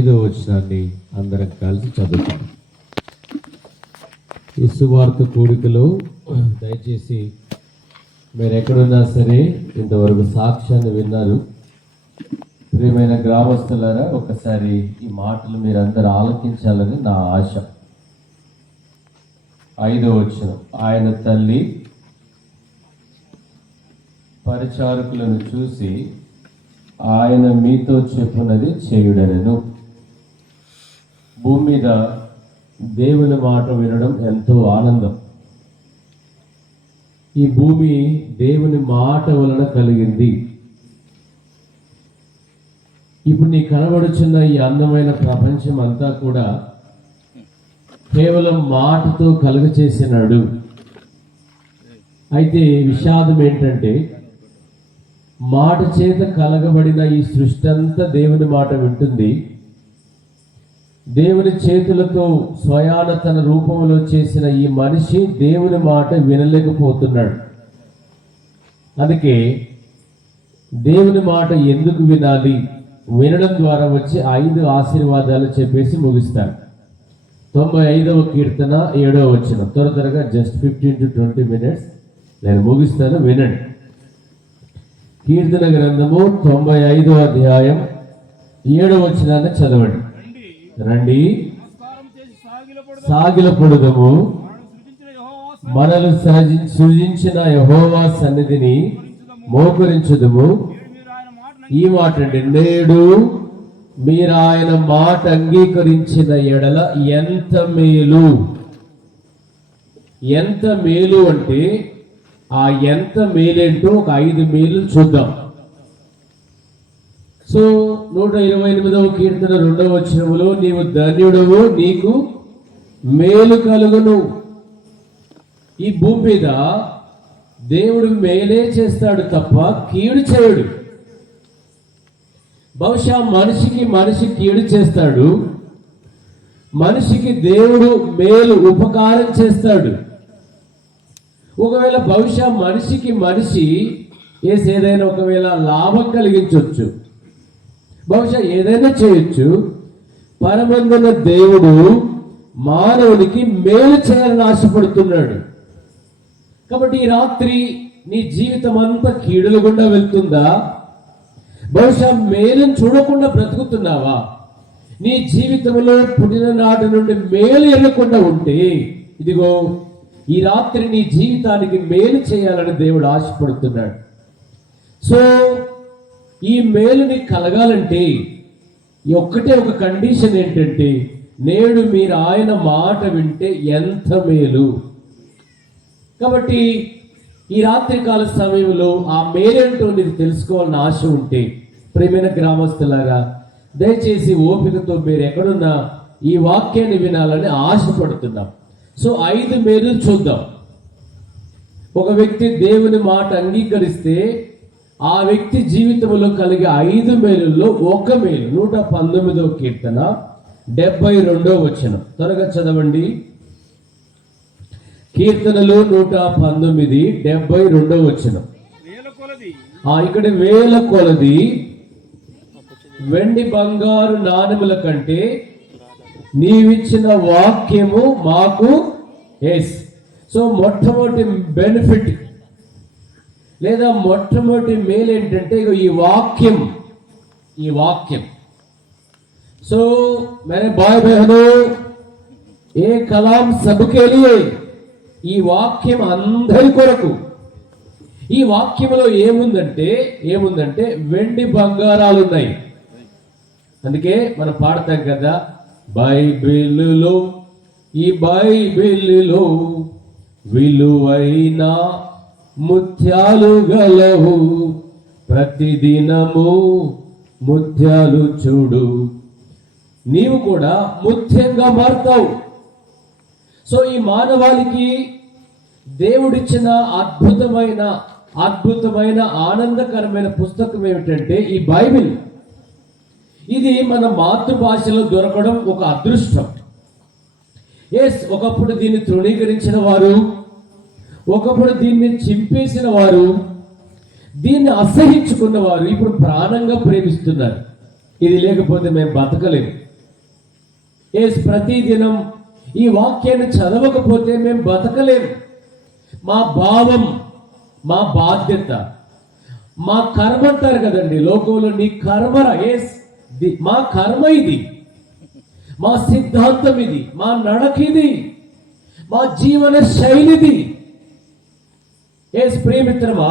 5వ వచనాన్ని అందరం కలిసి చదువుతాం. ఈ సువార్త కూడికలో దయచేసి మీరు ఎక్కడున్నా సరే ఇంతవరకు సాక్ష్యాన్ని విన్నారు. ప్రియమైన గ్రామస్తులారా, ఒకసారి ఈ మాటలు మీరందరూ ఆలకించాలని నా ఆశ. 5వ వచనం, ఆయన తల్లి పరిచారకులను చూసి ఆయన మీతో చెప్పున్నది చేయుడనెను. భూమి మీద దేవుని మాట వినడం ఎంతో ఆనందం. ఈ భూమి దేవుని మాట వలన కలిగింది. ఇప్పుడు నీ కనబడుచున్న ఈ అందమైన ప్రపంచం అంతా కూడా కేవలం మాటతో కలుగచేసినాడు. అయితే విషాదం ఏంటంటే, మాట చేత కలగబడిన ఈ సృష్టి అంతా దేవుని మాట వింటుంది. దేవుని చేతులతో స్వయాన తన రూపంలో చేసిన ఈ మనిషి దేవుని మాట వినలేకపోతున్నాడు. అందుకే దేవుని మాట ఎందుకు వినాలి, వినడం ద్వారా వచ్చే 5 ఆశీర్వాదాలు చెప్పేసి ముగిస్తాను. 95వ కీర్తన 7వ వచనం, త్వరగా జస్ట్ 15 to 20 minutes నేను ముగిస్తాను, వినండి. కీర్తన గ్రంథము 95వ అధ్యాయం 7వ వచనాన్ని చదవండి. రండి సాగిలపొడుదము, మనల్ని సృజించిన యెహోవా సన్నిధిని మోకరించుదుము. ఈ మాట అండి, నేడు మీరు ఆయన మాట అంగీకరించిన ఎడల ఎంత మేలు. ఎంత మేలు అంటే ఆ ఎంత మేలేంటో ఒక 5 మేలు చూద్దాం. సో 128వ కీర్తన 2వ వచనములో, నీవు ధన్యుడవు, నీకు మేలు కలుగును. ఈ భూమి మీద దేవుడు మేలే చేస్తాడు తప్ప కీడు చేయడు. బహుశా మనిషి కీడు చేస్తాడు, మనిషికి దేవుడు మేలు ఉపకారం చేస్తాడు. ఒకవేళ బహుశా మనిషి ఏదైనా ఒకవేళ లాభం కలిగించవచ్చు, బహుశా ఏదైనా చేయొచ్చు. పరమందున దేవుడు మానవునికి మేలు చేయాలని ఆశపడుతున్నాడు. కాబట్టి ఈ రాత్రి నీ జీవితం అంతా కీడుల గుండా వెళ్తుందా? బహుశా మేలును చూడకుండా బ్రతుకుతున్నావా? నీ జీవితంలో పుట్టిన నాటి నుండి మేలు ఎరగకుండా ఉంటే, ఇదిగో ఈ రాత్రి నీ జీవితానికి మేలు చేయాలని దేవుడు ఆశపడుతున్నాడు. సో ఈ మేలుని కలగాలంటే ఒక్కటే ఒక కండిషన్ ఏంటంటే, నేడు మీరు ఆయన మాట వింటే ఎంత మేలు. కాబట్టి ఈ రాత్రి కాల సమయంలో ఆ మేలేంటో నీకు తెలుసుకోవాలని ఆశ ఉంటే, ప్రియమైన గ్రామస్తులారా, దయచేసి ఓపికతో మీరు ఎక్కడున్నా ఈ వాక్యాన్ని వినాలని ఆశపడుతున్నాం. సో 5 మేలు చూద్దాం. ఒక వ్యక్తి దేవుని మాట అంగీకరిస్తే ఆ వ్యక్తి జీవితంలో కలిగే 5 మేలుల్లో ఒక మేలు 119వ కీర్తన 72వ వచనం, త్వరగా చదవండి. కీర్తనలు 119 72వ వచనం. ఇక్కడ వేల కొలది వెండి బంగారు నాణెముల కంటే నీవిచ్చిన వాక్యము మాకు సో మొట్టమొదటి బెనిఫిట్ లేదా మొట్టమొదటి మేలు ఏంటంటే ఈ వాక్యం. సో మేరే భాయ్ బహనో, ఏ కలాం సబ్కే లియే, ఈ వాక్యం అందరి కొరకు. ఈ వాక్యంలో ఏముందంటే వెండి బంగారాలు ఉన్నాయి. అందుకే మనం పాడతాం కదా, బైబిలులో ఈ బైబిలులో విలువైన ముత్యాలు గలవు, ప్రతిదినము ముత్యాలు చూడు, నీవు కూడా ముత్యంగా మారుతావు. సో ఈ మానవాళికి దేవుడిచ్చిన అద్భుతమైన ఆనందకరమైన పుస్తకం ఏమిటంటే ఈ బైబిల్. ఇది మన మాతృభాషలో దొరకడం ఒక అదృష్టం. ఒకప్పుడు దీన్ని తృణీకరించిన వారు, ఒకప్పుడు దీన్ని చింపేసిన వారు, దీన్ని అసహించుకున్న వారు ఇప్పుడు ప్రాణంగా ప్రేమిస్తున్నారు. ఇది లేకపోతే మేము బతకలేము. ప్రతిదినం ఈ వాక్యాన్ని చదవకపోతే మేము బతకలేము. మా భావం, మా బాధ్యత, మా కర్మ అంటారు కదండి లోకంలో, నీ కర్మరా. మా కర్మ ఇది, మా సిద్ధాంతం ఇది, మా నడకిది, మా జీవన శైలిది. ప్రియమిత్రమా,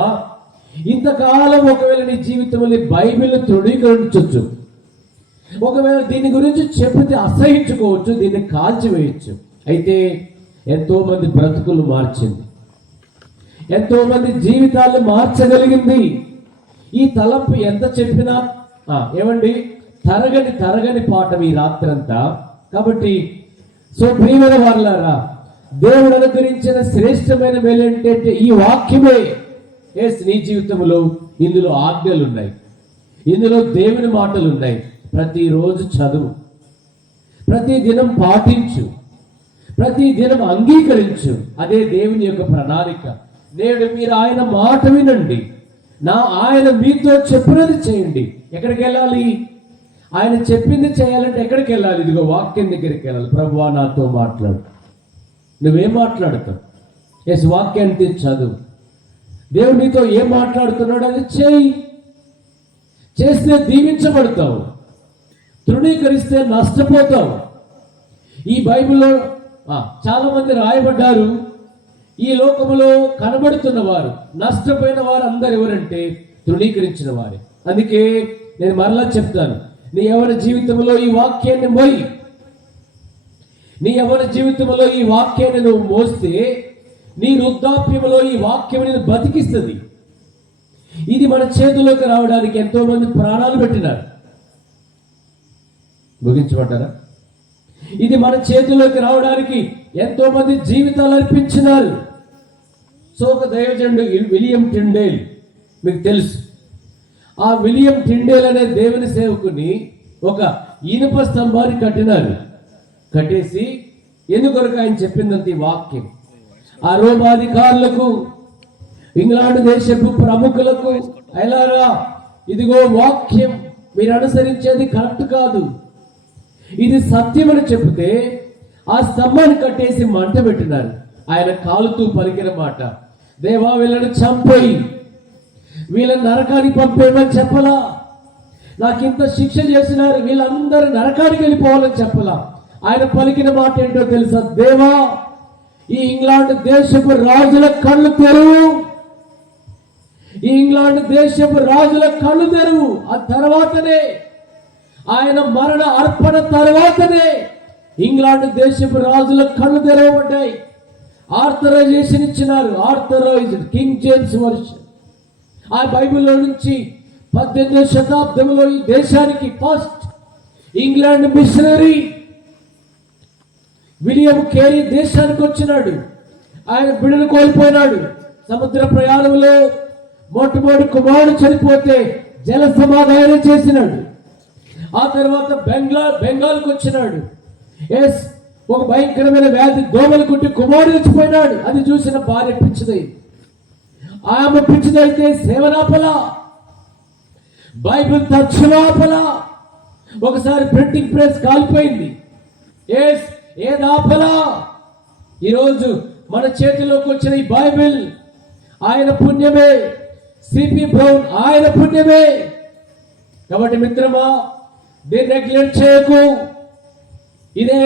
ఇంతకాలం ఒకవేళ నీ జీవితంలో బైబిల్ తృణీకరించవచ్చు, ఒకవేళ దీని గురించి చెబితే అసహించుకోవచ్చు, దీన్ని కాల్చివేయచ్చు. అయితే ఎంతో మంది బ్రతుకులు మార్చింది, ఎంతో మంది జీవితాలు మార్చగలిగింది. ఈ తలంపు ఎంత చెప్పినా ఏమండి తరగని పాఠం ఈ రాత్రంతా. కాబట్టి ప్రియమైన వారలారా, దేవుడు అనుగ్రహించిన శ్రేష్టమైన మేలు ఏంటంటే ఈ వాక్యమే. నీ జీవితంలో ఇందులో ఆజ్ఞలు ఉన్నాయి, ఇందులో దేవుని మాటలు ఉన్నాయి. ప్రతిరోజు చదువు, ప్రతి దినం పాటించు, ప్రతి దినం అంగీకరించు. అదే దేవుని యొక్క ప్రణాళిక. నేడు మీరు ఆయన మాట వినండి, ఆయన మీతో చెప్పినది చేయండి. ఎక్కడికి వెళ్ళాలి? ఆయన చెప్పింది చేయాలంటే ఎక్కడికి వెళ్ళాలి? ఇదిగో వాక్యం దగ్గరికి వెళ్ళాలి. ప్రభువా నాతో మాట్లాడు. నువ్వేం మాట్లాడుతావు? వాక్యాన్ని చదువు. దేవుడు నీతో ఏం మాట్లాడుతున్నాడు అది చేయి. చేస్తే దీవించబడతావు, తృణీకరిస్తే నష్టపోతావు. ఈ బైబిల్లో చాలా మంది రాయబడ్డారు. ఈ లోకములో కనబడుతున్న వారు, నష్టపోయిన వారు అందరు ఎవరంటే తృణీకరించిన వారే. అందుకే నేను మరలా చెప్తాను, నీ యవ్వన జీవితంలో ఈ వాక్యాన్ని మోయి. నీ యవ్వన జీవితంలో ఈ వాక్యాన్ని నువ్వు మోస్తే నీ వృద్ధాప్యంలో ఈ వాక్యం నేను బతికిస్తుంది. ఇది మన చేతుల్లోకి రావడానికి ఎంతో మంది ప్రాణాలు పెట్టినారు. ముగించమంటారా? ఇది మన చేతుల్లోకి రావడానికి ఎంతో మంది జీవితాలు అర్పించినారు. ఒక దైవజనుడు విలియం టిండేల్, మీకు తెలుసు. ఆ విలియం టిండేల్ అనే దేవుని సేవకుని ఒక ఇనుప స్తంభాన్ని కట్టినారు. కట్టేసి ఎందుకొరకు ఆయన చెప్పిందంత ఈ వాక్యం ఆ రోమాధికారులకు, ఇంగ్లాండ్ దేశపు ప్రముఖులకు, ఎలారా ఇదిగో వాక్యం మీరు అనుసరించేది కరెక్ట్ కాదు, ఇది సత్యం అని చెప్తే ఆ స్తంభాన్ని కట్టేసి మంట పెట్టినారు. ఆయన కాలుతూ పలికిన మాట, దేవా వీళ్ళని చంపేయి, వీళ్ళని నరకానికి పంపేయమని చెప్పలా. నాకు ఇంత శిక్ష చేసినారు, వీళ్ళందరూ నరకానికి వెళ్ళిపోవాలని చెప్పలా. ఆయన పలికిన మాట ఏంటో తెలుసా? దేవా ఈ ఇంగ్లాండ్ దేశపు రాజుల కళ్ళు తెరువు, ఈ ఇంగ్లాండ్ దేశపు రాజుల కళ్ళు తెరువు. ఆ తర్వాతనే ఆయన మరణ అర్పణ తర్వాతనే ఇంగ్లాండ్ దేశపు రాజుల కళ్ళు తెరవబడ్డాయి. ఆర్థరైజేషన్ ఇచ్చినారు. Authorized King James version. ఆ బైబిల్లో నుంచి 18వ శతాబ్దంలో ఈ దేశానికి first England missionary William Carey దేశానికి వచ్చినాడు. ఆయన బిడ్డను కోల్పోయినాడు. సముద్ర ప్రయాణంలో మొట్టమొదటి కుమారుడు చనిపోతే జల సమాధానం చేసినాడు. ఆ తర్వాత బెంగాల్కి వచ్చినాడు. ఒక భయంకరమైన వ్యాధి, దోమలు కుట్టి కుమారుడు చచ్చిపోయినాడు. అది చూసిన భార్య పిచ్చిదై, ఆమె పిచ్చిదైతే సేవనాపలా, బైబిల్ తక్షణాపలా. ఒకసారి ప్రింటింగ్ ప్రెస్ కాలిపోయింది. ఏదాపలా. ఈరోజు మన చేతిలోకి వచ్చిన ఈ బైబిల్ ఆయన పుణ్యమే. సిపి బ్రౌన్ ఆయన పుణ్యమే. కాబట్టి మిత్రమా, దీన్ని నెగ్లెక్ట్ చేయకు. ఇదే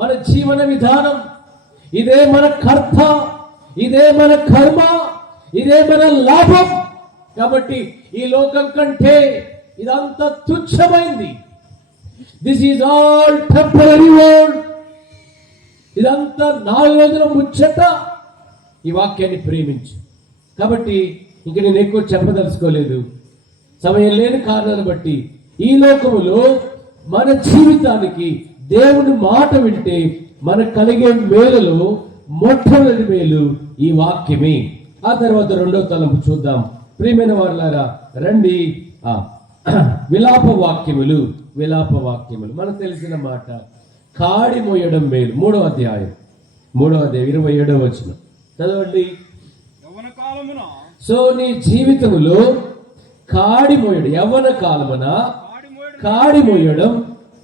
మన జీవన విధానం, ఇదే మన కర్త, ఇదే మన కర్మ, ఇదే మన లాభం. కాబట్టి ఈ లోకం కంటే ఇదంతా తుచ్చమైంది. This is all temporary world. ఇదంతా 4 రోజుల ముచ్చట. ఈ వాక్యాన్ని ప్రేమించు. కాబట్టి ఇంక నేను ఎక్కువ చెప్పదలుచుకోలేదు, సమయం లేని కారణాలను బట్టి. ఈ లోకములో మన జీవితానికి దేవుని మాట వింటే మనకు కలిగే మేలులో మొట్టమొదటి మేలు ఈ వాక్యమే. ఆ తర్వాత రెండవ తలంపు చూద్దాం. ప్రియమైన వారులారా రండి. విలాప వాక్యములు. మనకు తెలిసిన మాట, కాడి మోయడం మేలు. 3వ అధ్యాయం 27వ వచనం చదవండి. నీ జీవితంలో కాడి మోయడం, యవ్వన కాలమున కాడి మోయడం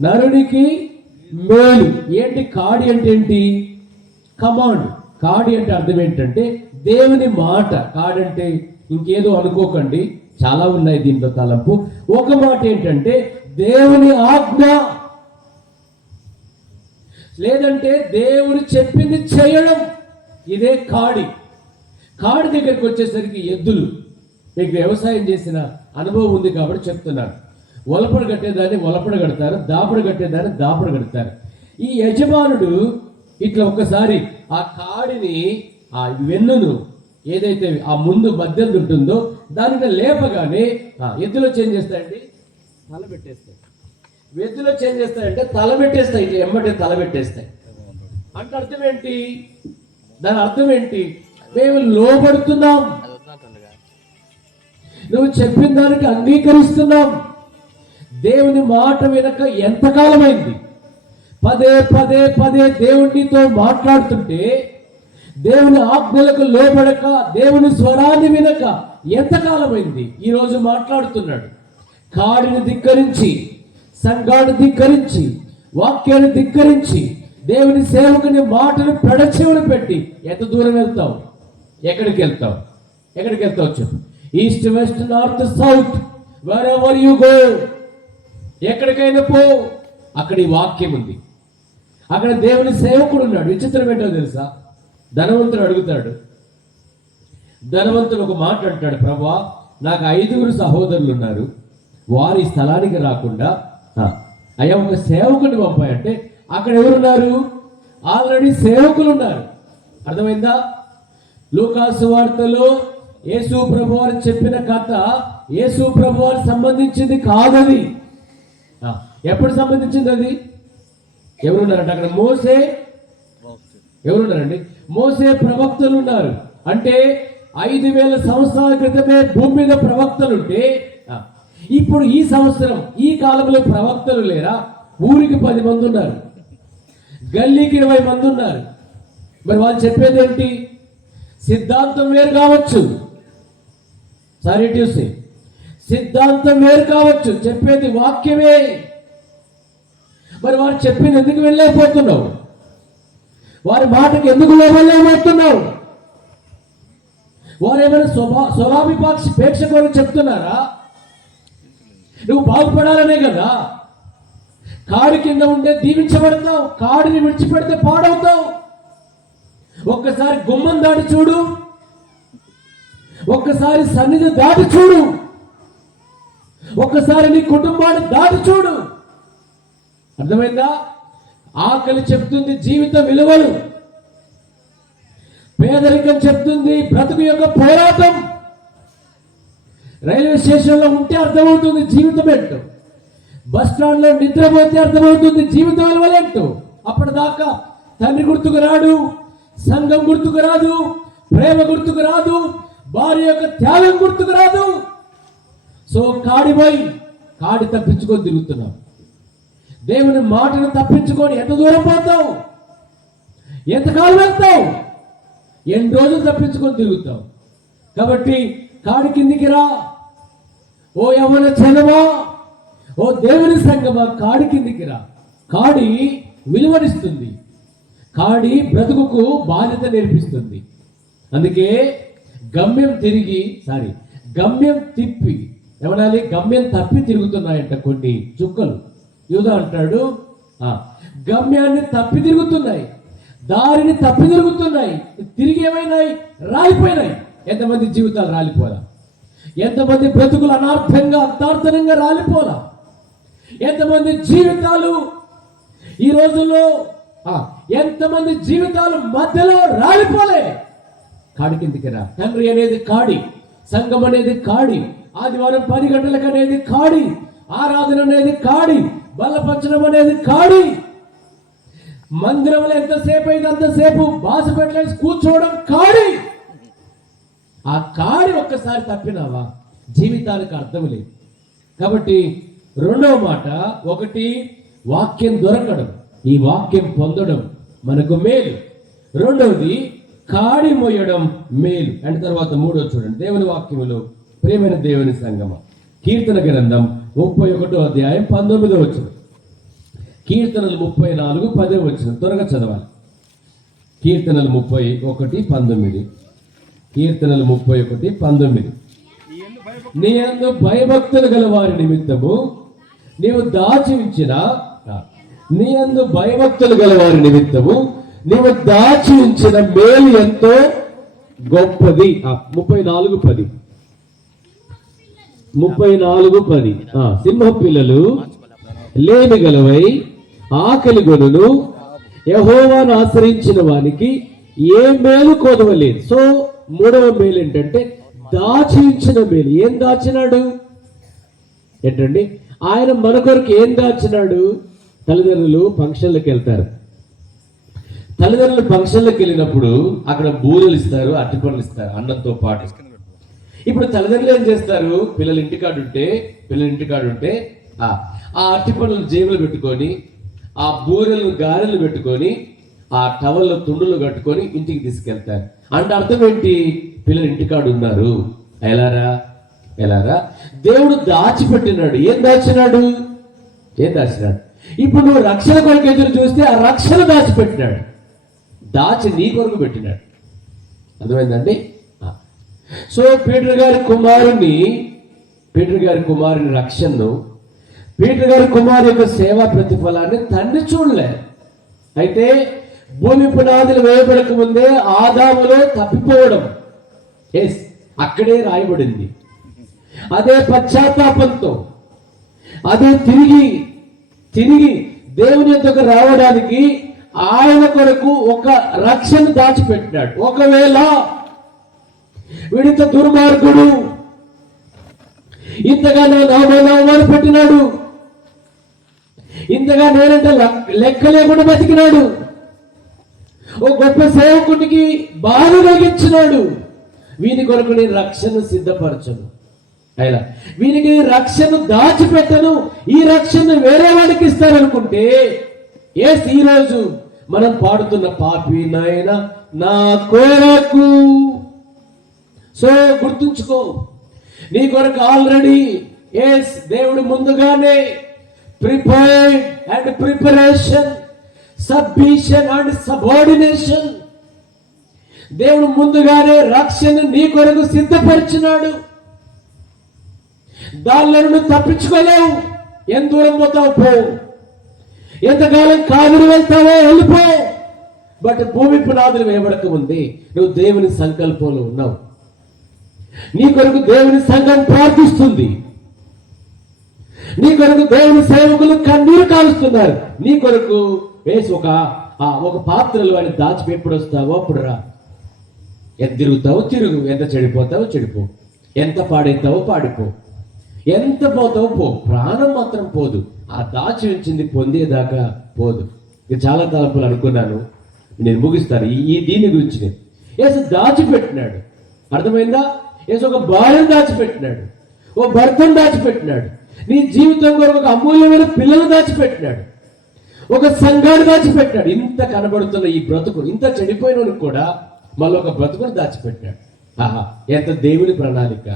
నరునికి మేలు. ఏంటి కాడి అంటే ఏంటి? కమాండ్. కాడి అంటే అర్థం ఏంటంటే దేవుని మాట. కాడంటే ఇంకేదో అనుకోకండి, చాలా ఉన్నాయి దీంట్లో తలంపు. ఒక మాట ఏంటంటే దేవుని ఆజ్ఞ, లేదంటే దేవుడు చెప్పింది చేయడం. ఇదే కాడి. కాడి దగ్గరికి వచ్చేసరికి ఎద్దులు, మీకు వ్యవసాయం చేసిన అనుభవం ఉంది కాబట్టి చెప్తున్నాను. ఒలపడు కట్టేదాన్ని ఒలపడ కడతారు, దాపడు కట్టేదాన్ని దాపడు కడతారు. ఈ యజమానుడు ఇట్లా ఒక్కసారి ఆ కాడిని, ఆ వెన్నును ఏదైతే ఆ ముందు మధ్యలో ఉంటుందో దానిని లేపగానే ఎద్దులో చేంజ్ చేస్తాయండి, తల పెట్టేస్తాయి. ఎద్దులో చేంజ్ చేస్తాయంటే తల పెట్టేస్తాయి, ఇట్లా ఎమ్మటే తల పెట్టేస్తాయి. అంటే అర్థం ఏంటి? దాని అర్థం ఏంటి? మేము లోబడుతున్నాం, నువ్వు చెప్పిన దానికి అంగీకరిస్తున్నాం. దేవుని మాట వినక ఎంతకాలమైంది? పదే పదే పదే దేవునితో మాట్లాడుతుంటే, దేవుని ఆజ్ఞలకు లోబడక, దేవుని స్వరాన్ని వినక ఎంతకాలమైంది? ఈరోజు మాట్లాడుతున్నాడు. కాడిని ధిక్కరించి, సంఘాన్ని ధిక్కరించి, వాక్యాన్ని ధిక్కరించి, దేవుని సేవకుని మాటను పెడచెవులు పెట్టి ఎంత దూరం వెళ్తావు? ఎక్కడికి వెళ్తావు? ఎక్కడికి వెళ్తావు చెప్పు. East, west, north, south, wear ever you go, ఎక్కడికైనా పో, అక్కడ ఈ వాక్యం ఉంది. అక్కడ దేవుని సేవకుడు ఉన్నాడు. విచిత్రం ఏంటో తెలుసా? ధనవంతుడు అడుగుతాడు. ధనవంతుడు ఒక మాట అంటాడు, ప్రభువా నాకు 5 సహోదరులు ఉన్నారు, వారి స్థలానికి రాకుండా అయ్యా ఒక సేవకుని పంపాయంటే అక్కడ ఎవరున్నారు? ఆల్రెడీ సేవకులు ఉన్నారు. అర్థమైందా? లూకాసు వార్తలో యేసు ప్రభువారు చెప్పిన కథ యేసు ప్రభువారు సంబంధించింది కాదది. ఎప్పుడు సంబంధించింది అది? ఎవరున్నారంటే అక్కడ మోసే, ఎవరున్నారండి? మోసే ప్రవక్తలు ఉన్నారు. అంటే 5000 సంవత్సరాల క్రితమే భూమి మీద ప్రవక్తలుంటే ఇప్పుడు ఈ సంవత్సరం ఈ కాలంలో ప్రవక్తలు లేరా? ఊరికి 10 మంది ఉన్నారు, గల్లీకి 20 మంది ఉన్నారు. మరి వాళ్ళు చెప్పేది ఏంటి? సిద్ధాంతం వేరు కావచ్చు, సారీ ట్యూస్డే, సిద్ధాంతం వేరు కావచ్చు, చెప్పేది వాక్యమే. మరి వారు చెప్పింది ఎందుకు వెళ్ళలేకపోతున్నావు? వారి మాటకి ఎందుకు వెళ్ళలేకపోతున్నావు? వారు ఏమైనా స్వలాభిపేక్ష కొరకు చెప్తున్నారా? నువ్వు బాగుపడాలనే కదా. కాడి కింద ఉండే దీవించబడతావు, కాడిని విడిచిపెడితే పాడవుతావు. ఒక్కసారి గుమ్మం దాటి చూడు, ఒక్కసారి సన్నిధి దాటి చూడు, ఒక్కసారి నీ కుటుంబాన్ని దాటి చూడు. అర్థమైందా? ఆకలి చెప్తుంది జీవిత విలువలు, పేదరికం చెప్తుంది బ్రతుకు యొక్క పోరాటం. రైల్వే స్టేషన్లో ఉంటే అర్థమవుతుంది జీవితం ఏంటో, బస్ స్టాండ్ లో నిద్రపోతే అర్థమవుతుంది జీవితం విలువలేంటో. అప్పటిదాకా తండ్రి గుర్తుకు రాడు, సంఘం గుర్తుకు రాదు, ప్రేమ గుర్తుకు రాదు, భార్య యొక్క త్యాగం గుర్తుకు రాదు. సో కాడి తప్పించుకొని తిరుగుతున్నావు. దేవుని మాటను తప్పించుకొని ఎంత దూరం పోతావు? ఎంతకాలం వెళ్తావు? ఎన్ని రోజులు తప్పించుకొని తిరుగుతావు? కాబట్టి కాడి కిందికి రా ఓ యవ్వన జనమా, ఓ దేవుని సంగమా, కాడి కిందికి రా. కాడి విలువనిస్తుంది, కాడి బ్రతుకుకు బాధ్యత నేర్పిస్తుంది. అందుకే గమ్యం తిప్పి ఏమనాలి? గమ్యం తప్పి తిరుగుతున్నాయంట కొన్ని చుక్కలు. యూదా అంటాడు, గమ్యాన్ని తప్పి తిరుగుతున్నాయి, దారిని తప్పి తిరుగుతున్నాయి, తిరిగి ఏమైనాయి? రాలిపోయినాయి. ఎంతమంది జీవితాలు రాలిపోలా? ఎంతమంది బ్రతుకులు అర్థార్థనంగా రాలిపోలా? ఎంతమంది జీవితాలు ఈ రోజుల్లో, ఎంతమంది జీవితాలు మధ్యలో రాలిపోలే? కాడి కిందికి రా. తండ్రి అనేది కాడి, సంఘం అనేది కాడి, ఆదివారం 10 గంటలకు అనేది కాడి, ఆరాధన అనేది కాడి, బలపరచడం అనేది కాడి, మందిరంలో ఎంతసేపు అయితే అంతసేపు బాస పెట్టలేసి కూర్చోవడం కాడి. ఆ కాడి ఒక్కసారి తప్పినావా జీవితానికి అర్థం లేదు. కాబట్టి రెండవ మాట, ఒకటి వాక్యం దొరకడం, ఈ వాక్యం పొందడం మనకు మేలు. రెండవది కాడి మోయడం మేలు. అండ్ తర్వాత మూడో చూడండి, దేవుని వాక్యములో ప్రియమైన దేవుని సంగమ, కీర్తన గ్రంథం 31వ అధ్యాయం 19వ వచనం. కీర్తనలు 34:10 త్వరగా చదవాలి. కీర్తనలు 31:19. కీర్తనలు 31:19. నీ యందు భయభక్తులు గల వారి నిమిత్తము నీవు దాచి ఉంచిన నీ యందు భయభక్తులు గల వారి నిమిత్తము నీవు దాచి ఉంచిన మేలు ఎంతో గొప్పది. 34:10. 34:10. సింహ పిల్లలు లేమి గలవై ఆకలి గొనును యెహోవాను ఆశ్రయించిన వానికి ఏ మేలు కొదవలేదు. సో మూడవ మేలు ఏంటంటే దాచి ఉంచిన మేలు. ఏం దాచినాడు ఏంటండి? ఆయన మన కొరకు ఏం దాచినాడు? తల్లిదండ్రులు ఫంక్షన్లకు వెళ్తారు. తల్లిదండ్రులు ఫంక్షన్లకు వెళ్ళినప్పుడు అక్కడ బూరెలు ఇస్తారు, అరటిపండ్లు ఇస్తారు అన్నంతో పాటు. ఇప్పుడు తల్లిదండ్రులు ఏం చేస్తారు? పిల్లలు ఇంటికాడు ఉంటే ఆ అరటిపండ్లను జేబులు పెట్టుకొని, ఆ బూరెలు గారెలు పెట్టుకొని, ఆ టవల్లో తుండులు కట్టుకొని ఇంటికి తీసుకెళ్తారు. అంటే అర్థం ఏంటి? పిల్లలు ఇంటికాడు ఉన్నారు. ఎలారా దేవుడు దాచిపెట్టినాడు. ఏం దాచినాడు? ఇప్పుడు నువ్వు రక్షణ కొరకు ఎదురు చూస్తే ఆ రక్షణ దాచిపెట్టినాడు. దాచి నీ కొరకు పెట్టినాడు. అర్థమైందండి? సో పీటర్ గారి కుమారుని రక్షణను, పీటర్ గారి కుమారు యొక్క సేవా ప్రతిఫలాన్ని తండ్రి చూడలే. అయితే భూమి పునాదులు వేయబడక ముందే ఆదాములో తప్పిపోవడం అక్కడే రాయబడింది. అదే పశ్చాత్తాపంతో అదే తిరిగి దేవుని యొద్దకు రావడానికి ఆయన కొరకు ఒక రక్షణ దాచిపెట్టినాడు. ఒకవేళ వీడిత దుర్మార్గుడు ఇంతగా నామాన్ని పెట్టినాడు, ఇంతగా నేనంటే లెక్క లేకుండా బతికినాడు, ఓ గొప్ప సేవకునికి బాధ కలిగించినాడు, వీని కొరకు నేను రక్షణ సిద్ధపరచను, అయినా వీనికి రక్షణ దాచిపెట్టను, ఈ రక్షణ వేరే వాడికి ఇస్తారనుకుంటే ఈ రోజు మనం పాడుతున్న పాపి నాయన నా కొరకు. సో గుర్తుంచుకో, నీ కొరకు ఆల్రెడీ దేవుడు ముందుగానే ప్రిపరేషన్, సబ్మిషన్ అండ్ సబార్డినేషన్, దేవుడు ముందుగానే రక్షణ నీ కొరకు సిద్ధపరిచినాడు. దానిలో నువ్వు తప్పించుకోలేవు. ఎంత దూరం పోతావు పో, ఎంతకాలం కాదులు వెళ్తావో వెళ్ళిపో. బట్ భూమి పునాదులు వేయబడక ఉంది నువ్వు దేవుని సంకల్పంలో ఉన్నావు. నీ కొరకు దేవుని సంఘం ప్రార్థిస్తుంది, నీ కొరకు దేవుని సేవకులు కన్నీరు కాలుస్తున్నారు. నీ కొరకు వేసి ఒక పాత్రలు అని దాచి ఎప్పుడు వస్తావో అప్పుడు రా. ఎంత తిరుగుతావో తిరుగు, ఎంత చెడిపోతావో చెడిపో, ఎంత పాడైతావో పాడిపో, ఎంత పోతావో పో, ప్రాణం మాత్రం పోదు. ఆ దాచి ఉంచింది పొందేదాకా పోదు. ఇది చాలా తలపులు అనుకున్నాను, నేను ముగిస్తాను దీని గురించి. యేసు దాచిపెట్టినాడు. అర్థమైందా? యేసు ఒక భార్యను దాచిపెట్టినాడు, ఓ భర్తను దాచిపెట్టినాడు, నీ జీవితం కొరకు ఒక అమూల్యమైన పిల్లలు దాచిపెట్టినాడు, ఒక సంఘాన్ని దాచిపెట్టినాడు. ఇంత కనబడుతున్న ఈ బ్రతుకు, ఇంత చెడిపోయిన కూడా మళ్ళీ ఒక బ్రతుకును దాచిపెట్టినాడు. ఎంత దేవుని ప్రణాళిక.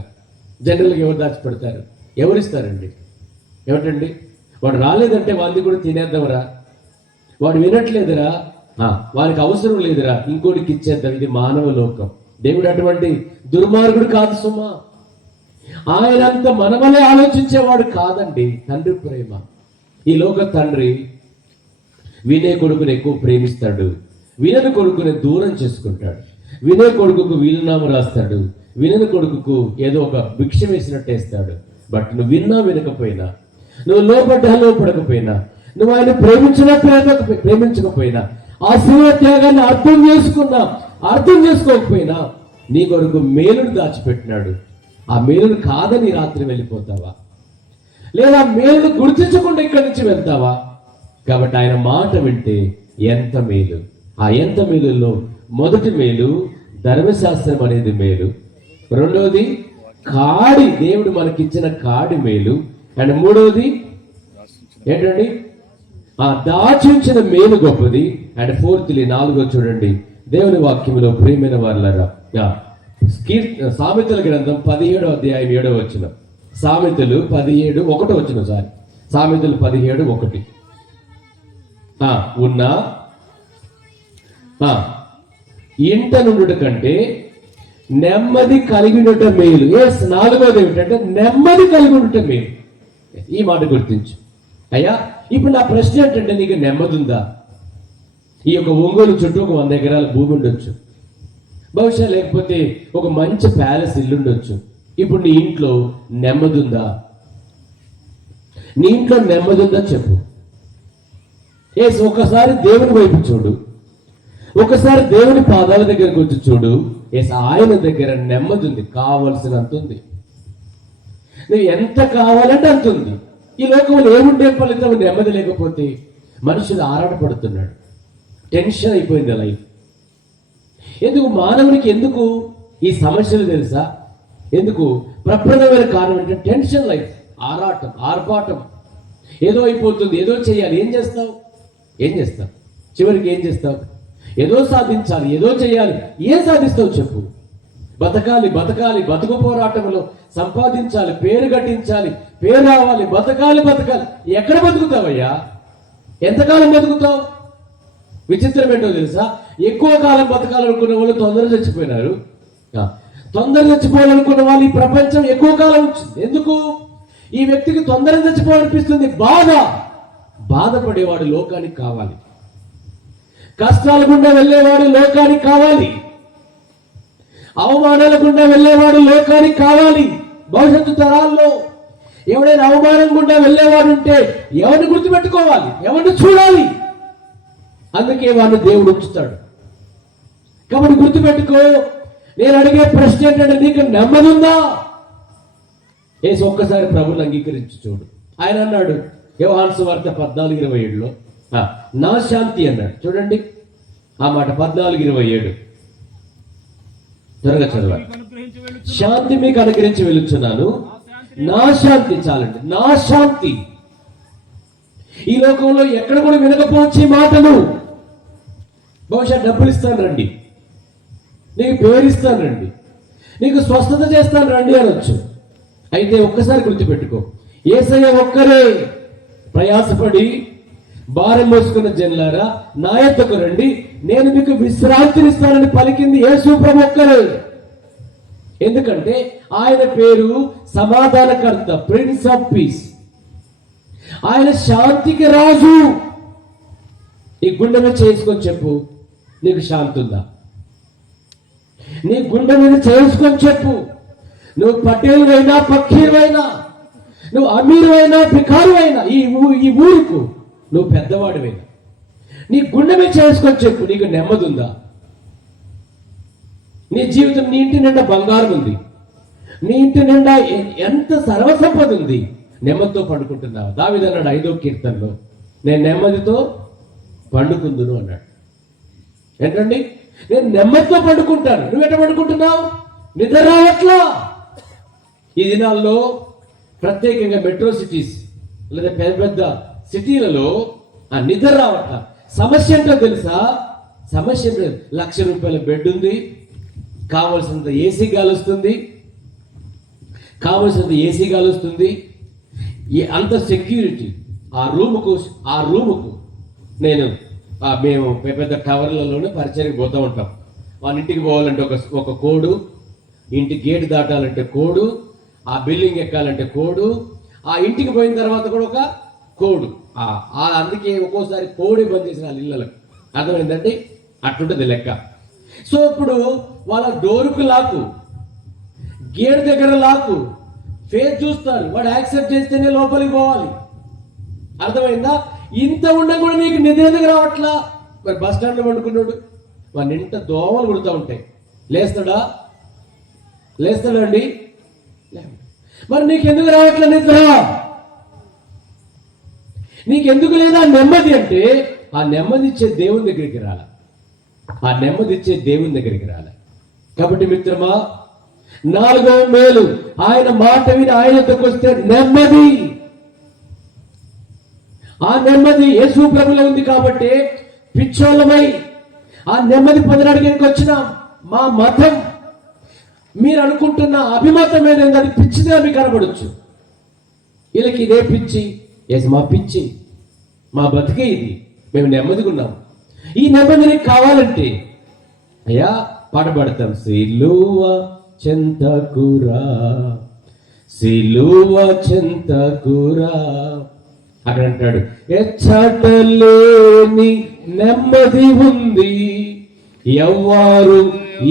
జనరల్గా ఎవరు దాచిపెడతారు? ఎవరిస్తారండి? ఏమిటండి? వాడు రాలేదంటే వాళ్ళది కూడా తినేద్దాంరా, వాడు వినట్లేదురా, వారికి అవసరం లేదురా, ఇంకోటికి ఇచ్చేద్దాం. ఇది మానవ లోకం. దేవుడు అటువంటి దుర్మార్గుడు కాదు సుమా. ఆయనంత మనమలే ఆలోచించేవాడు కాదండి. తండ్రి ప్రేమ. ఈ లోక తండ్రి వినే కొడుకుని ఎక్కువ ప్రేమిస్తాడు, వినని కొడుకుని దూరం చేసుకుంటాడు. వినే కొడుకుకు వీలునామా రాస్తాడు, వినని కొడుకుకు ఏదో ఒక భిక్ష వేసినట్టు వేస్తాడు. బట్ నువ్వు విన్నా వినకపోయినా, నువ్వు లోపడకపోయినా, నువ్వు ఆయన ప్రేమించకపోయినా, ఆ శివ త్యాగాన్ని అర్థం చేసుకోకపోయినా నీ కొరకు మేలును దాచిపెట్టినాడు. ఆ మేలును కాదని రాత్రి వెళ్ళిపోతావా? లేదా మేలును గుర్తించకుండా ఇక్కడి నుంచి వెళ్తావా? కాబట్టి ఆయన మాట వింటే ఎంత మేలు. ఆ ఎంత మేలుల్లో మొదటి మేలు ధర్మశాస్త్రం అనేది మేలు, రెండవది కాడి, దేవుడు మనకిచ్చిన కాడి మేలు, అండ్ మూడవది ఏంటండి? దాచించిన మేలు గొప్పది, అండ్ ఫోర్త్లీ నాలుగో చూడండి. దేవుని వాక్యంలో ప్రియమైన వాళ్ళరా, సామెతల గ్రంథం 17వ అధ్యాయం 7వ వచనం, సామెతలు 17:1 సామెతలు 17:1. ఉన్నా ఇంట నుండుట కంటే నెమ్మది కలిగి ఉండటం మేలు. నాలుగోది ఏమిటంటే నెమ్మది కలిగి ఉండటం మేలు. ఈ మాట గుర్తించు. అయ్యా, ఇప్పుడు నా ప్రశ్న ఏంటంటే, నీకు నెమ్మది ఉందా? ఈ యొక్క ఒంగోలు చుట్టూ ఒక 100 ఎకరాల భూమి ఉండొచ్చు, బహుశా లేకపోతే ఒక మంచి ప్యాలెస్ ఇల్లు ఉండొచ్చు. ఇప్పుడు నీ ఇంట్లో నెమ్మది ఉందా? నీ ఇంట్లో నెమ్మది ఉందా చెప్పు. ఒకసారి దేవుని వైపు చూడు, ఒకసారి దేవుని పాదాల దగ్గరకు వచ్చి చూడు. ఆయన దగ్గర నెమ్మది ఉంది, కావలసినంత ఉంది. నువ్వు ఎంత కావాలంటే అంత ఉంది. ఈ లోకంలో ఏముంటే ఫలితం? నెమ్మది లేకపోతే మనుషులు ఆరాటపడుతున్నాడు, టెన్షన్ అయిపోయింది లైఫ్. ఎందుకు మానవునికి ఎందుకు ఈ సమస్యలు తెలుసా? ఎందుకు? ప్రప్రదమైన కారణం అంటే టెన్షన్ లైఫ్, ఆరాటం, ఆర్భాటం. ఏదో అయిపోతుంది, ఏదో చేయాలి. ఏం చేస్తావు? చివరికి ఏం చేస్తావు? ఏదో సాధించాలి, ఏదో చేయాలి. ఏం సాధిస్తావు చెప్పు? బతకాలి, బతుకు పోరాటంలో సంపాదించాలి, పేరు గట్టించాలి, పేరు రావాలి, బతకాలి. ఎక్కడ బతుకుతావయ్యా? ఎంతకాలం బతుకుతావు? విచిత్రం ఏంటో తెలుసా? ఎక్కువ కాలం బతకాలనుకున్న వాళ్ళు తొందరగా చచ్చిపోయినారు. తొందరగా చచ్చిపోవాలనుకున్న వాళ్ళు ఈ ప్రపంచం ఎక్కువ కాలం వచ్చింది. ఎందుకు? ఈ వ్యక్తికి తొందరగా చచ్చిపోవాలనిపిస్తుంది. బాధపడేవాడు లోకానికి కావాలి, కష్టాల గుండా వెళ్ళేవాడు లోకానికి కావాలి, అవమానాల గుండా వెళ్ళేవాడు లోకానికి కావాలి. భవిష్యత్తు తరాల్లో ఎవడైనా అవమానం గుండా వెళ్ళేవాడు ఉంటే ఎవరిని గుర్తుపెట్టుకోవాలి, ఎవరిని చూడాలి. అందుకే వాడిని దేవుడు ఉంచుతాడు. కాబట్టి గుర్తుపెట్టుకో. నేను అడిగే ప్రశ్న ఏంటంటే, నీకు నెమ్మది ఉందా? ఒక్కసారి ప్రభువుని అంగీకరించి చూడు. ఆయన అన్నాడు యోహాను సువార్త 14:27లో, నా శాంతి అన్నాడు. చూడండి ఆ మాట, 14:27. త్వరగా చదవాలి. శాంతి మీకు అనుగ్రహించి వెళుచున్నాను, నా శాంతి. చాలండి, నా శాంతి. ఈ లోకంలో ఎక్కడ కూడా వినకపోవచ్చు ఈ మాటలు. బహుశా డబ్బులు ఇస్తాను రండి, నీకు పేరు ఇస్తాను రండి, నీకు స్వస్థత చేస్తాను రండి అనొచ్చు. అయితే ఒక్కసారి గుర్తుపెట్టుకో, యేసయ్య ఒక్కరే. ప్రయాసపడి భారం మోసుకున్న జనులారా నా యొద్దకు రండి, నేను మీకు విశ్రాంతినిస్తానని పలికింది యేసు ప్రభు ఒక్కరే. ఎందుకంటే ఆయన పేరు సమాధానకర్త, ప్రిన్స్ ఆఫ్ పీస్. ఆయన శాంతికి రాజు. ఈ గుండె మీద చేసుకొని చెప్పు, నీకు శాంతి ఉందా? నీ గుండె మీద చేసుకొని చెప్పు. నువ్వు పటేలువైనా, పక్కీరువైనా, నువ్వు అమీరువైనా, భికారువైనా, ఈ ఊరుకు నువ్వు పెద్దవాడివైనా, నీ గుండె మీద చేసుకొని చెప్పు, నీకు నెమ్మది ఉందా? నీ జీవితం, నీ ఇంటి నిండా బంగారం ఉంది, నీ ఇంటి నిండా ఎంత సర్వసంపద ఉంది, నెమ్మదితో పండుకుంటున్నావు. దావీదు అన్నాడు 5వ కీర్తనలో, నేను నెమ్మదితో పండుకుందును అన్నాడు. ఏంటండి? నేను నెమ్మదితో పండుకుంటాను. నువ్వు ఎట్లా పండుకుంటున్నావు? నిద్ర రావట్లా. ఈ దినాల్లో ప్రత్యేకంగా మెట్రో సిటీస్ లేదా పెద్ద పెద్ద సిటీలలో ఆ నిద్ర రావట్లా. సమస్య ఏంటో తెలుసా? సమస్య ఏంటో, ₹1,00,000 బెడ్ ఉంది, కావలసినంత ఏసీ గాలి వస్తుంది, అంత సెక్యూరిటీ. ఆ రూముకు మేము పెద్ద టవర్లలోనే పరిచయకి పోతూ ఉంటాం. వాళ్ళ ఇంటికి పోవాలంటే ఒక కోడు, ఇంటి గేట్ దాటాలంటే కోడు, ఆ బిల్డింగ్ ఎక్కాలంటే కోడు, ఆ ఇంటికి పోయిన తర్వాత కూడా ఒక కోడు. అందుకే ఒక్కోసారి కోడి బంద్ చేసిన వాళ్ళ ఇళ్ళలకు. అర్థమైందండి? అట్లుంటుంది లెక్క. సో ఇప్పుడు వాళ్ళ డోరుకు లాకు, గేట్ దగ్గర లాకు, ఫేస్ చూస్తారు. వాడు యాక్సెప్ట్ చేస్తేనే లోపలికి పోవాలి. అర్థమైందా? ఇంత ఉండ కూడా నీకు నిద్ర ఎందుకు రావట్లా? మరి బస్ స్టాండ్లో పండుకున్నాడు, వాడి నింట దోమలు కుడుతూ ఉంటాయి. లేస్తాడండి? మరి నీకెందుకు రావట్లే నిద్ర? నీకెందుకు లేదా నెమ్మది? అంటే ఆ నెమ్మది ఇచ్చే దేవుని దగ్గరికి రాలి. కాబట్టి మిత్రమా, 4వ మేలు, ఆయన మాట విని ఆయనతో వస్తే నెమ్మది. ఆ నెమ్మది యేసు ప్రభులో ఉంది. కాబట్టి పిచ్చోళ్ళమై ఆ నెమ్మది పొందడానికి వచ్చిన మా మతం, మీరు అనుకుంటున్న అభిమతం ఏదైంది, అది పిచ్చిగా మీకు కనబడచ్చు. వీళ్ళకి ఇదే పిచ్చి, మా పిచ్చి, మా బతికే ఇది, మేము నెమ్మదిగా ఉన్నాం. ఈ నెమ్మది నీకు కావాలంటే అయ్యా పాట పాడతాం, సిలువ చెంతకురా, సిలువ చెంతకురా. అక్కడ అంటాడు, ఎచ్చటలేని నెమ్మది ఉంది, ఎవ్వారు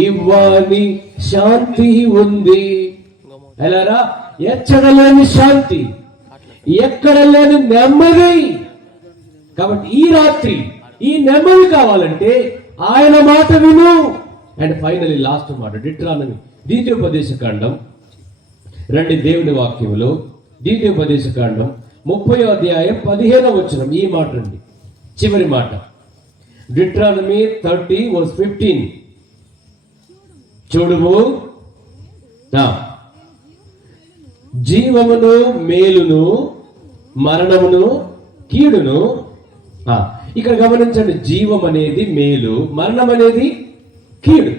ఇవ్వని శాంతి ఉంది. ఎలారా? ఎచ్చటలేని శాంతి, ఎక్కడ లేని నెమ్మది. కాబట్టి ఈ రాత్రి ఈ నెమ్మది కావాలంటే ఆయన మాట విను. అండ్ ఫైనలీ లాస్ట్ మాట, డిట్రానమీ, ద్వితీయోపదేశకాండం. రండి దేవుని వాక్యంలో ద్వితీయోపదేశకాండం 30వ అధ్యాయం 15వ వచనం. ఈ మాట అండి, చివరి మాట. డిట్రానమీ 30:15. చూడుము, జీవమును మేలును మరణమును కీడును. ఇక్కడ గమనించండి, జీవం అనేది మేలు, మరణం అనేది కీడు.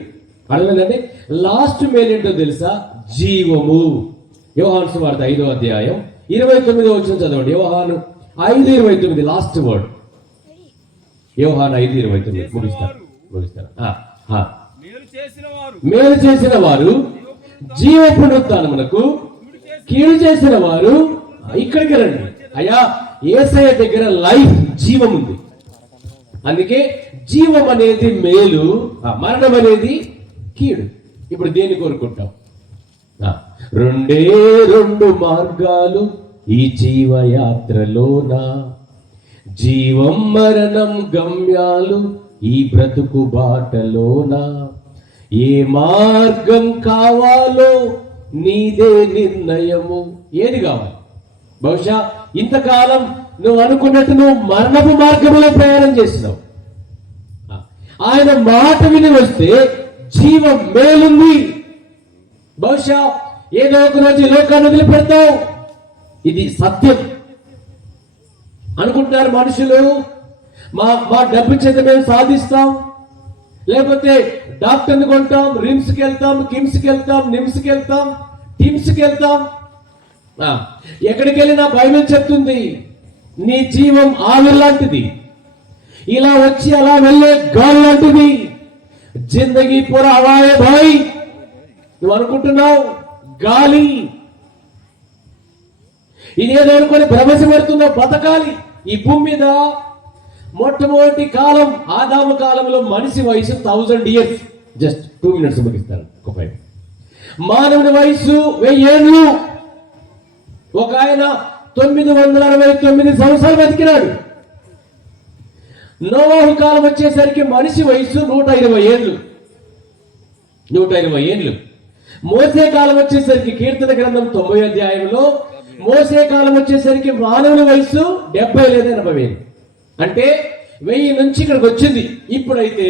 అర్థమైందండి? లాస్ట్ మేలు ఏంటో తెలుసా? జీవము. యోహాను సువార్త 5వ అధ్యాయం 29వ వచనం చదవండి. యోహాను 5:29 లాస్ట్ వర్డ్. యోహాను 5:29 ముగిస్తాను. మేలు చేసిన వారు జీవ పునరుత్థానమునకు, కీడు చేసిన వారు ఇక్కడికి రండి. అయ్యా, యేసయ్య దగ్గర లైఫ్, జీవం ఉంది. అందుకే జీవం అనేది మేలు, మరణం అనేది కీడు. ఇప్పుడు దేన్ని కోరుకుంటాం? రెండే రెండు మార్గాలు ఈ జీవయాత్రలోన, జీవం మరణం గమ్యాలు ఈ బ్రతుకు బాటలోన. ఏ మార్గం కావాలో నీదే నిర్ణయము. ఏది కావాలి? బహుశా ఇంతకాలం నువ్వు అనుకున్నట్టు నువ్వు మరణపు మార్గంలో ప్రయాణం చేసినావు. ఆయన మాట విని వస్తే జీవం మేలుంది. బహుశా ఏదో ఒక రోజు ఈ లోకాన్ని వదిలిపెడతావు. ఇది సత్యం అనుకుంటున్నారు మనుషులు. మా డబ్బు చేత మేము సాధిస్తాం, లేకపోతే డాక్టర్ని కొంటాం, రిమ్స్కి వెళ్తాం, కిమ్స్కి వెళ్తాం, నిమ్స్కి వెళ్తాం, టిమ్స్కి వెళ్తాం. ఎక్కడికి వెళ్ళినా బైబిల్ చెప్తుంది, నీ జీవం ఆవిరి లాంటిది, ఇలా వచ్చి అలా వెళ్ళే గాలి లాంటిది. జిందగీ పూరా హవాయే భాయ్. నువ్వు అనుకుంటున్నావు గాలి, ఇదేదో అనుకొని భ్రమశపడుతున్నావు. బతకాలి ఈ భూమి మీద. మొట్టమొదటి కాలం ఆదాము కాలంలో మనిషి వయసు 1000 years. జస్ట్ 2 minutes ముగిస్తాను. మానవుని వయసు 1000 ఏళ్ళు. ఒక ఆయన 969 సంవత్సరాలు బతికినాడు. నోవాహు కాలం వచ్చేసరికి మనిషి వయసు 120 ఏళ్ళు. 120 ఏళ్ళు. మోసే కాలం వచ్చేసరికి కీర్తన గ్రంథం 90వ అధ్యాయంలో మోసే కాలం వచ్చేసరికి మానవుని వయసు 70 లేదా 80 ఏళ్ళు. అంటే 1000 నుంచి ఇక్కడికి వచ్చింది. ఇప్పుడైతే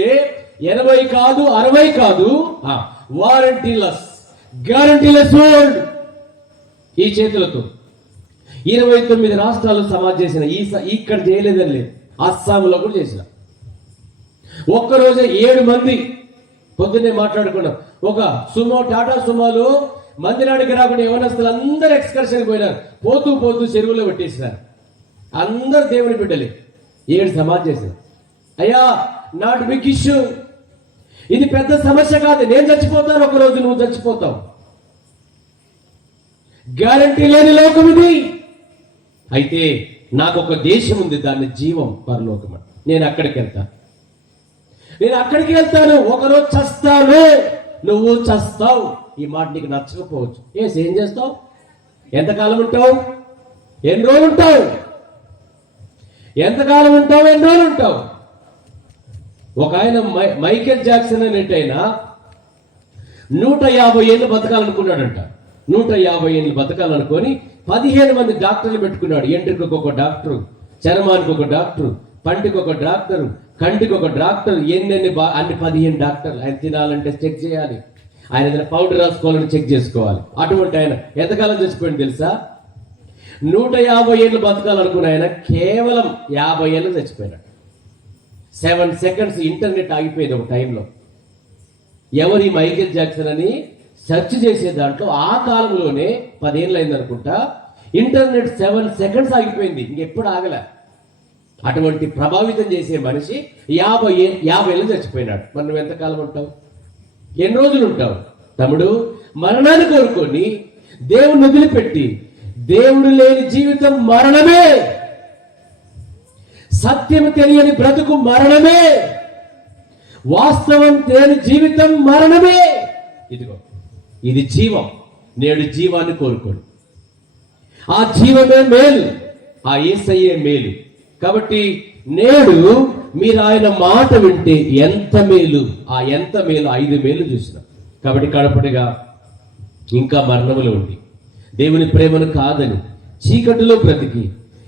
80 కాదు, 60 కాదు, వారంటీలెస్, గ్యారంటీలెస్ వరల్డ్. ఈ చేతులతో 29 రాష్ట్రాలు సమాజ్ చేసిన ఇక్కడ చేయలేదని లేదు, అస్సాంలో కూడా చేసిన. ఒక్కరోజే 7 మంది పొద్దున్నే మాట్లాడుకున్నాం. ఒక టాటా సుమోలో మందిరానికి రాకుండా యవనస్తులు అందరూ ఎక్స్కర్షన్ పోయినారు. పోతూ పోతూ చెరువులో పెట్టేసినారు. అందరు దేవుని బిడ్డలే. 7 సమాజ్ చేశారు. అయ్యా, నాట్ బిగ్ ఇష్యూ, ఇది పెద్ద సమస్య కాదు. నేను చచ్చిపోతాను, ఒకరోజు నువ్వు చచ్చిపోతావు. గ్యారంటీ లేని లోకం ఇది. అయితే నాకు ఒక దేశం ఉంది, దాన్ని జీవం పరలోకం. నేను అక్కడికి వెళ్తాను. ఒకరోజు చస్తాను, నువ్వు చస్తావు. ఈ మాట నీకు నచ్చకపోవచ్చు. ఏం చేస్తావు? ఎంతకాలం ఉంటావు? ఎన్ని రోజులు ఉంటావు? ఎంతకాలం ఉంటావు? ఎన్ని రోజులు ఉంటావు? ఒక ఆయన మైకేల్ జాక్సన్ అనేటైనా 150 ఏళ్ళు బతకాలనుకున్నాడంట. 150 ఏళ్ళు బతకాలనుకొని 15 మంది డాక్టర్లు పెట్టుకున్నాడు. ఎంట్రుకు ఒక డాక్టరు, చర్మానికి ఒక డాక్టరు, పంటికి ఒక డాక్టరు, కంటికి ఒక డాక్టర్, అన్ని 15 డాక్టర్లు. ఆయన తినాలంటే చెక్ చేయాలి, ఆయన ఏదైనా పౌడర్ రాసుకోవాలని చెక్ చేసుకోవాలి. అటువంటి ఆయన ఎంతకాలం చచ్చిపోయింది తెలుసా? 150 ఏళ్ళు బతకాలనుకున్న ఆయన కేవలం 50 ఏళ్ళు చచ్చిపోయినాడు. 7 seconds ఇంటర్నెట్ ఆగిపోయింది ఒక టైంలో. ఎవరి మైకేల్ జాక్సన్ అని సెర్చ్ చేసే దాంట్లో ఆ కాలంలోనే 10 ఏళ్ళు అయింది అనుకుంటా. ఇంటర్నెట్ 7 seconds ఆగిపోయింది. ఇంకెప్పుడు ఆగలే. అటువంటి ప్రభావితం చేసే మనిషి 50 ఏళ్ళు చచ్చిపోయినాడు. మరి నువ్వు ఎంతకాలం ఉంటావు? ఎన్ని రోజులు ఉంటావు? తమ్ముడు, మరణాన్ని కోరుకొని దేవుని వదిలిపెట్టి, దేవుడు లేని జీవితం మరణమే, సత్యం తెలియని బ్రతుకు మరణమే, వాస్తవం తెలియని జీవితం మరణమే. ఇదిగో ఇది జీవం. నేడు జీవాన్ని కోరుకోండి. ఆ జీవమే మేలు, ఆ యేసయ్యే మేలు. కాబట్టి నేడు మీరు ఆయన మాట వింటే ఎంత మేలు, ఆ ఎంత మేలు 5 మేలు చూసినాం. కాబట్టి కడపటిగా ఇంకా మరణములు ఉండి దేవుని ప్రేమను కాదని చీకటిలో బ్రతికి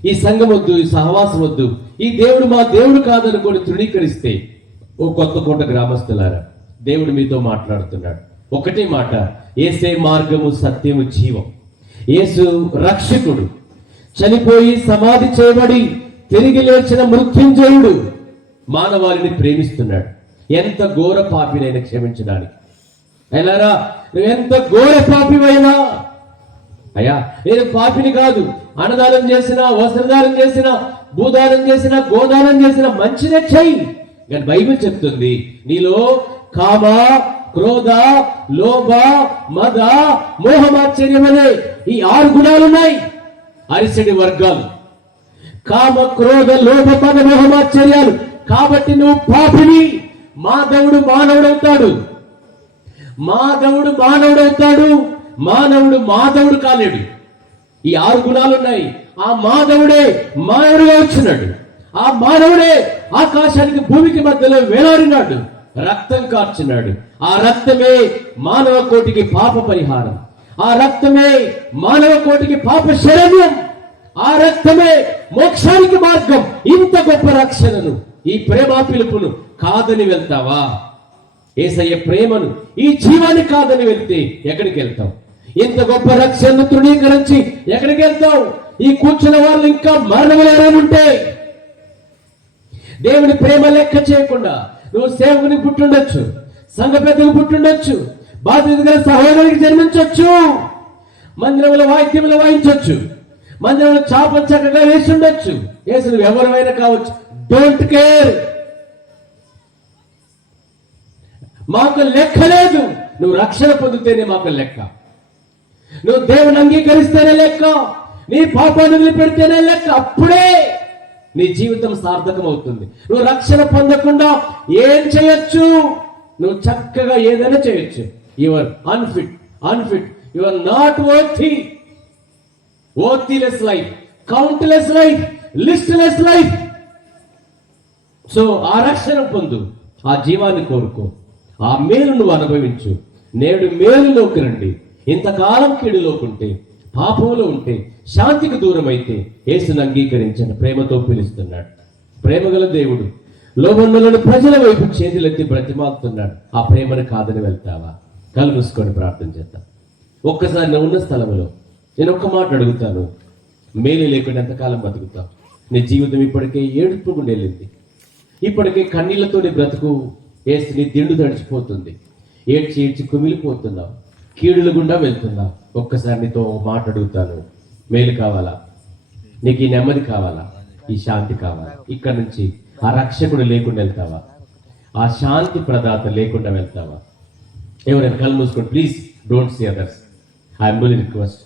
ఈ సంఘం వద్దు, ఈ సహవాసం వద్దు, ఈ దేవుడు మా దేవుడు కాదనుకొని తృణీకరిస్తే, ఓ కొత్తకోట గ్రామస్తులారా, దేవుడు మీతో మాట్లాడుతున్నాడు. ఒకటే మాట, యేసే మార్గము, సత్యము, జీవం. యేసు రక్షకుడు, చనిపోయి సమాధి చేయబడి తిరిగి లేచిన మృత్యుంజయుడు మానవాళిని ప్రేమిస్తున్నాడు. ఎంత ఘోర పాపినైనా క్షమించడానికి. ఎలారా, నువ్వు ఎంత ఘోర పాపివైనా, అయ్యా నేను పాపిని కాదు, అన్నదానం చేసినా, వస్త్రదానం చేసినా, భూదానం చేసినా, గోదానం చేసినా మంచిదే చెయ్యి. కానీ బైబిల్ చెప్తుంది, నీలో కామ, క్రోధ, లోభ, మద, మోహమాశ్చర్యం అనే ఈ 6 గుణాలున్నాయి. అరిసెడి వర్గాలు. కామ, క్రోధ, లోభ, మద, మోహమాశ్చర్యాలు. కాబట్టి నువ్వు పాపిని. మాధవుడు మానవుడవుతాడు, మాధవుడు మానవుడవుతాడు, మానవుడు మాధవుడు కాలేడు. ఈ 6 గుణాలున్నాయి. ఆ మాధవుడే మానవుడుగా వచ్చినాడు. ఆ మానవుడే ఆకాశానికి భూమికి మధ్యలో వేలాడినాడు, రక్తం కార్చినాడు. ఆ రక్తమే మానవ కోటికి పాప పరిహారం. ఆ రక్తమే మానవ కోటికి పాప శరణ్యం. ఆ రక్తమే మోక్షానికి మార్గం. ఇంత గొప్ప రక్షణను, ఈ ప్రేమ పిలుపును కాదని వెళ్తావా? యేసయ్య ప్రేమను, ఈ జీవాన్ని కాదని వెళ్తే ఎక్కడికి వెళ్తావు? ఇంత గొప్ప రక్షణను తృణీకరించి ఎక్కడికి వెళ్తావు? ఈ కూర్చున్న వాళ్ళు ఇంకా మరణములేరనుంటే, దేవుని ప్రేమ లెక్క చేయకుండా నువ్వు సేవకుని పుట్టుండొచ్చు, సంఘ పెద్దకు పుట్టుండొచ్చు, బాధ్యతగా సహోదరుడికి జన్మించవచ్చు, మందిరంలో వాయిద్యములు వాయించవచ్చు, మందిరంలో చాపలు చక్కగా వేసి ఉండొచ్చు. వేసి నువ్వు ఎవరైనా కావచ్చు. Don't care. మాకు లెక్క లేదు. నువ్వు రక్షణ పొందితేనే మాకు లెక్క. నువ్వు దేవుని అంగీకరిస్తేనే లెక్క. నీ పాపాన్ని వదిలిపెడితేనే లెక్క. అప్పుడే నీ జీవితం సార్థకం అవుతుంది. నువ్వు రక్షణ పొందకుండా ఏం చేయొచ్చు? నువ్వు చక్కగా ఏదైనా చేయొచ్చు. Your unfit, you are not worthless life, countless life, listless life. So ఆ రక్షణ పొందు, ఆ జీవాన్ని కోరుకో, ఆ మేలు నువ్వు అనుభవించు. నేడు మేలులోకి రండి. ఇంతకాలం కీడులోకుంటే, పాపంలో ఉంటే, శాంతికి దూరం అయితే యేసును అంగీకరించండి. ప్రేమతో పిలుస్తున్నాడు. ప్రేమగల దేవుడు లోబన్నలను ప్రజల వైపు చేతులెత్తి బ్రతిమాలుతున్నాడు. ఆ ప్రేమను కాదని వెళ్తావా? కళ్ళు మూసుకొని ప్రార్థన చేద్దాం. ఒక్కసారి నువ్వు ఉన్న స్థలంలో నేను ఒక్క మాట అడుగుతాను. మేలు లేకుండా ఎంతకాలం బతుకుతావు? నీ జీవితం ఇప్పటికే ఏడుపు గుండా వెళ్ళింది. ఇప్పటికే కన్నీళ్లతో నీ బ్రతుకు వేసి నీ దిండు తడిచిపోతుంది. ఏడ్చి కుమిలిపోతున్నావు, కీడులు గుండా వెళ్తున్నావు. ఒక్కసారి నీతో మాట అడుగుతాను. మేలు కావాలా? నీకు ఈ నెమ్మది కావాలా? ఈ శాంతి కావాలా? ఇక్కడ నుంచి ఆ రక్షకుడు లేకుండా వెళ్తావా? ఆ శాంతి ప్రదాత లేకుండా వెళ్తావా? ఎవరైనా కళ్ళు మూసుకోండి. Please don't see others. I humbly request.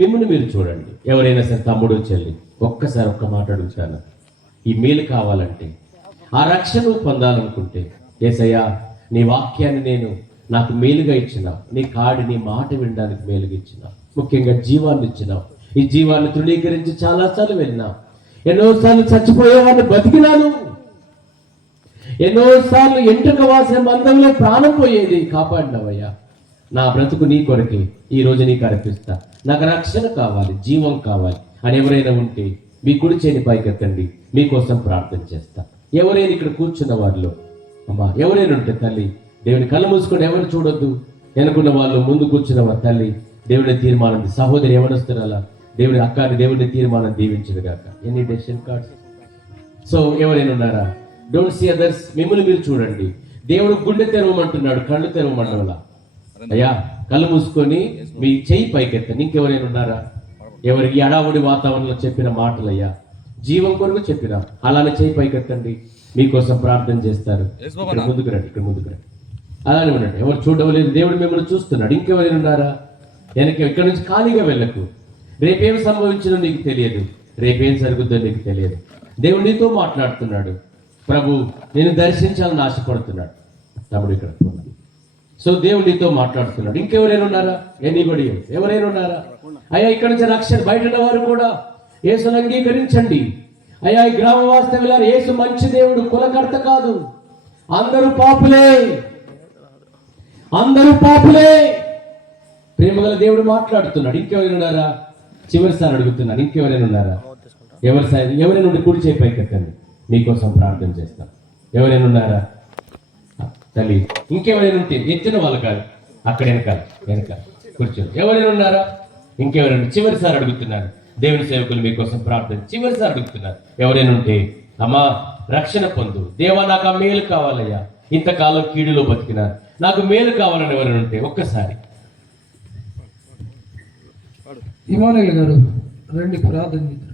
మిమ్మల్ని మీరు చూడండి. ఎవరైనా సరే తమ్ముడు చెల్లి, ఒక్కసారి ఒక్క మాట అడుగుతాను. ఈ మేలు కావాలంటే, ఆ రక్షణ పొందాలనుకుంటే, యేసయ్యా నీ వాక్యాన్ని నాకు మేలుగా ఇచ్చినావు. నీ కాడి, నీ మాట వినడానికి మేలుగా ఇచ్చినావు. ముఖ్యంగా జీవాన్ని ఇచ్చినావు. ఈ జీవాన్ని తృణీకరించి చాలాసార్లు వెళ్ళినావు. ఎన్నోసార్లు చచ్చిపోయేవాడిని బతికినాను. ఎన్నోసార్లు ఎంట్రుక వాసిన మందంలో ప్రాణం పోయేది, కాపాడినావయ్యా. నా బ్రతుకు నీ కొరకే ఈ రోజు నీకు అర్పిస్తా. నాకు రక్షణ కావాలి, జీవం కావాలి అని ఎవరైనా ఉంటే మీ కుడి చేని పైకెత్తండి. మీకోసం ప్రార్థన చేస్తా. ఎవరైనా ఇక్కడ కూర్చున్న వారిలో అమ్మా ఎవరైనా ఉంటే తల్లి, దేవుని కళ్ళు మూసుకొని ఎవరు చూడొద్దు. వెనుకున్న వాళ్ళు, ముందు కూర్చున్న వారు తల్లి, దేవుని తీర్మానం, సహోదరి ఎవరొస్తున్నారా, దేవుని అక్కని దేవుని తీర్మానం దీవించదు గాక. ఎన్ని డెసిషన్ కార్డ్స్. సో ఎవరైనా ఉన్నారా? Don't see others. మిమ్మల్ని మీరు చూడండి. దేవుడు గుండె తెరవమంటున్నాడు, కళ్ళు తెరవమంటున్నా. అయ్యా కళ్ళు మూసుకొని మీ చెయ్యి పైకెత్తండి. ఇంకెవరైనా ఉన్నారా? ఎవరికి అడావుడి వాతావరణంలో చెప్పిన మాటలయ్యా జీవం కొరకు చెప్పినా అలానే చేయి పైకెత్తండి, మీకోసం ప్రార్థన చేస్తారు. ఇక్కడ ముందుకు రండి, ఇక్కడ ముందుకు రండి. అలానే ఉండండి. ఎవరు చూడడం లేదు, దేవుడు మిమ్మల్ని చూస్తున్నాడు. ఇంకెవరైనా ఉన్నారా? ఇక్కడ నుంచి ఖాళీగా వెళ్ళకు. రేపేం సంభవించిందో నీకు తెలియదు, రేపేం జరుగుద్దో నీకు తెలియదు. దేవుడు నీతో మాట్లాడుతున్నాడు. ప్రభు నేను దర్శించాలని ఆశపడుతున్నాడు. తమ్ముడు ఇక్కడ ఉన్నాడు. సో దేవుడు నీతో మాట్లాడుతున్నాడు. ఇంకెవరైనా ఉన్నారా? ఎనీబడి ఎవరైనా ఉన్నారా? అయ్యా ఇక్కడ నుంచి రక్షణ బయట ఉన్న వారు కూడా యేసును అంగీకరించండి. అయ్యా ఈ గ్రామ వాస్తవ్యులారు, యేసు మంచి దేవుడు, కులకర్త కాదు. అందరూ పాపులే, అందరూ పాపులే. ప్రేమగల దేవుడు మాట్లాడుతున్నాడు. ఇంకెవరైనా ఉన్నారా? చివరిసారి అడుగుతున్నాను, ఇంకెవరైనా ఉన్నారా? ఎవరైనా ఉండి కుడి చేయి పైకెత్తండి, మీకోసం ప్రార్థన చేస్తాం. ఎవరైనా ఉన్నారా తల్లి? ఇంకెవరైనా ఉంటే ఎత్తిన వాళ్ళు కాదు, అక్కడ వెనకాల కూర్చొని. ఎవరైనా ఉన్నారా? ఇంకెవరైనా? చివరిసారి అడుగుతున్నాను, దేవుని సేవకులు మీకోసం ప్రార్థన చివరిసారి అడుగుతున్నారు. ఎవరైనా ఉంటే అమ్మా రక్షణ పొందు, దేవా నాకు ఆ మేలు కావాలయ్యా, ఇంతకాలం కీడులో బతికినా నాకు మేలు కావాలని ఎవరైనా ఉంటే ఒక్కసారి. ఇమానుయేల్ గారు రండి, ప్రార్థన చేద్దాం.